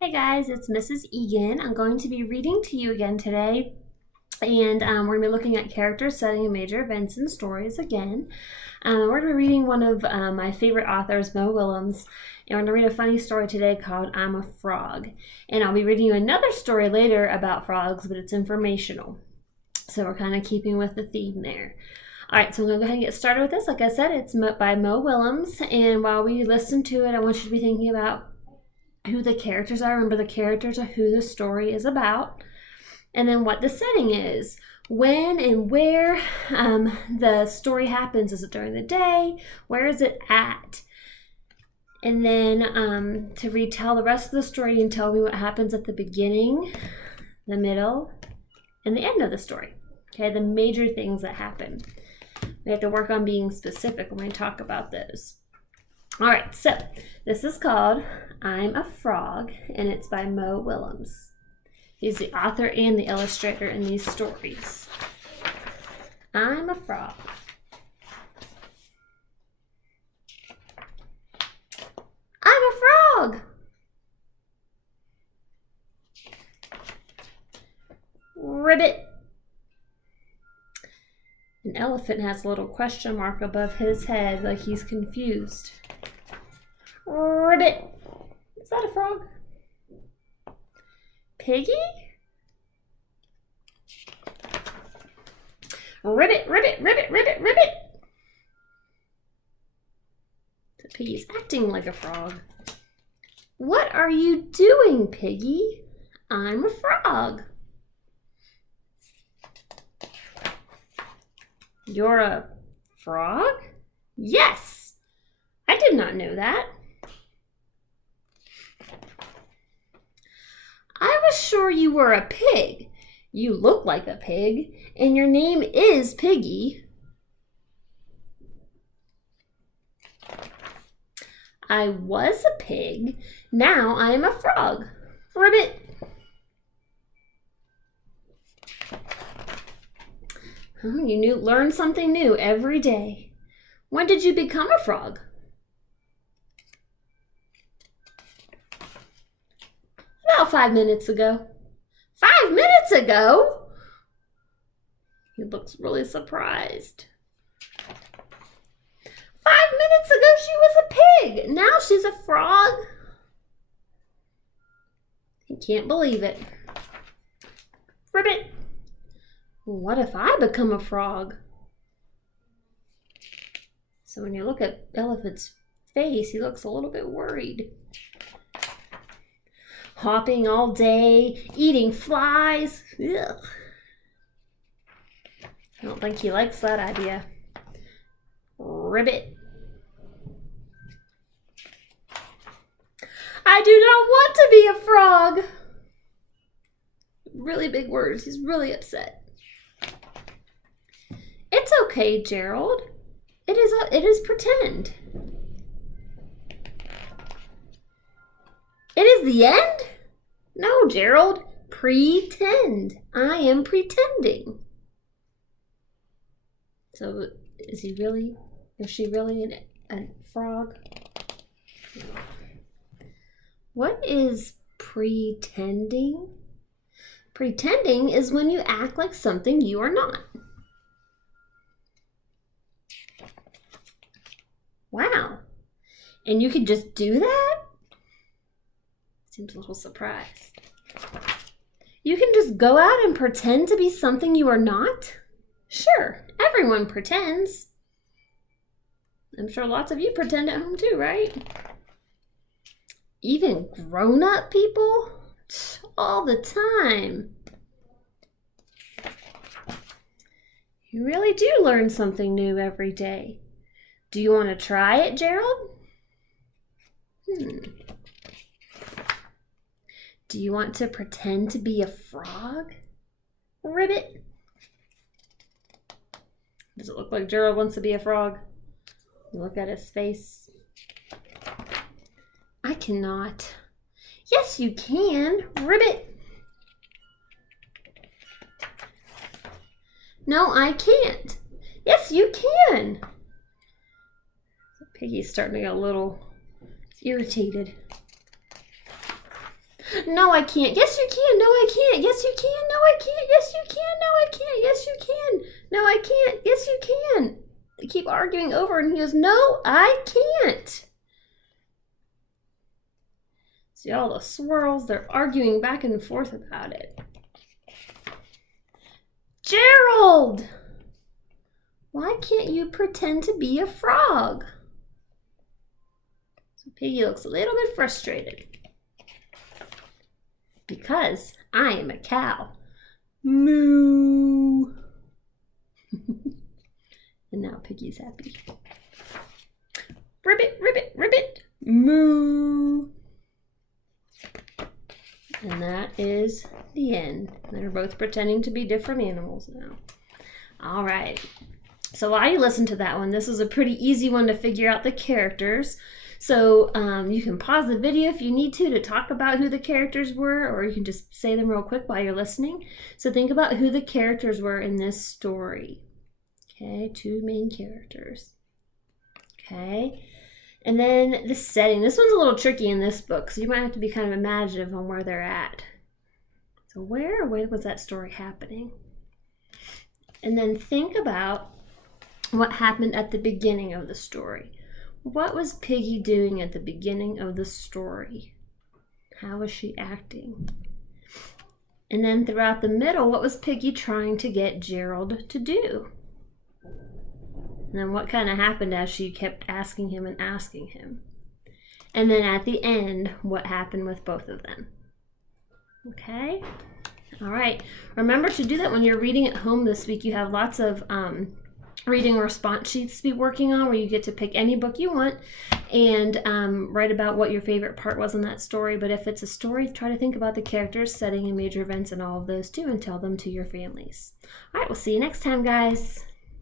Hey guys, it's Mrs. Egan. I'm going to be reading to you again today, and we're going to be looking at characters, setting, and major events and stories again. We're going to be reading one of my favorite authors, Mo Willems, and we're going to read a funny story today called I'm a Frog. And I'll be reading you another story later about frogs, but it's informational. So we're kind of keeping with the theme there. All right, so I'm going to go ahead and get started with this. Like I said, it's by Mo Willems, and while we listen to it, I want you to be thinking about who the characters are. Remember, the characters are who the story is about, and then what the setting is, when and where the story happens. Is it during the day? Where is it at? And then to retell the rest of the story, you can tell me what happens at the beginning, the middle, and the end of the story. Okay, the major things that happen. We have to work on being specific when we talk about those. All right, so this is called I'm a Frog, and it's by Mo Willems. He's the author and the illustrator in these stories. I'm a frog. I'm a frog. Ribbit. An elephant has a little question mark above his head, like he's confused. Ribbit. Is that a frog? Piggy? Ribbit, ribbit, ribbit, ribbit, ribbit. The piggy's acting like a frog. What are you doing, Piggy? I'm a frog. You're a frog? Yes. I did not know that. I was sure you were a pig. You look like a pig, and your name is Piggy. I was a pig. Now I am a frog. Ribbit. You learn something new every day. When did you become a frog? About 5 minutes ago. 5 minutes ago? He looks really surprised. 5 minutes ago she was a pig. Now she's a frog. He can't believe it. Ribbit. What if I become a frog? So when you look at Elephant's face, he looks a little bit worried. Hopping all day, eating flies. Ugh. I don't think he likes that idea. Ribbit. I do not want to be a frog. Really big words. He's really upset. It's okay, Gerald. It is pretend. It is the end? No, Gerald. Pretend. I am pretending. So, is she really a frog? No. What is pretending? Pretending is when you act like something you are not. Wow. And you could just do that? Seems a little surprised. You can just go out and pretend to be something you are not? Sure, everyone pretends. I'm sure lots of you pretend at home too, right? Even grown-up people? All the time. You really do learn something new every day. Do you want to try it, Gerald? Do you want to pretend to be a frog? Ribbit. Does it look like Gerald wants to be a frog? Look at his face. I cannot. Yes, you can. Ribbit. No, I can't. Yes, you can. Piggy's starting to get a little irritated. No, I can't. Yes, you can. No, I can't. Yes, you can. No, I can't. Yes, you can. No, I can't. Yes, you can. No, I can't. Yes, you can. They keep arguing over, and he goes, no, I can't. See all the swirls? They're arguing back and forth about it. Gerald! Why can't you pretend to be a frog? So Piggy looks a little bit frustrated. Because I am a cow. Moo! And now Piggy's happy. Ribbit, ribbit, ribbit, moo! And that is the end. They're both pretending to be different animals now. All right. So while you listen to that one, this is a pretty easy one to figure out the characters. So you can pause the video if you need to talk about who the characters were, or you can just say them real quick while you're listening. So think about who the characters were in this story. Okay, 2 main characters. Okay, and then the setting. This one's a little tricky in this book, so you might have to be kind of imaginative on where they're at. So where was that story happening? And then think about what happened at the beginning of the story. What was Piggy doing at the beginning of the story? How was she acting? And then throughout the middle, what was Piggy trying to get Gerald to do? And then what kind of happened as she kept asking him and asking him? And then at the end, what happened with both of them? Okay? All right. Remember to do that when you're reading at home this week. You have lots of reading response sheets to be working on, where you get to pick any book you want and write about what your favorite part was in that story. But if it's a story, try to think about the characters, setting, and major events and all of those too, and tell them to your families. All right, we'll see you next time, guys.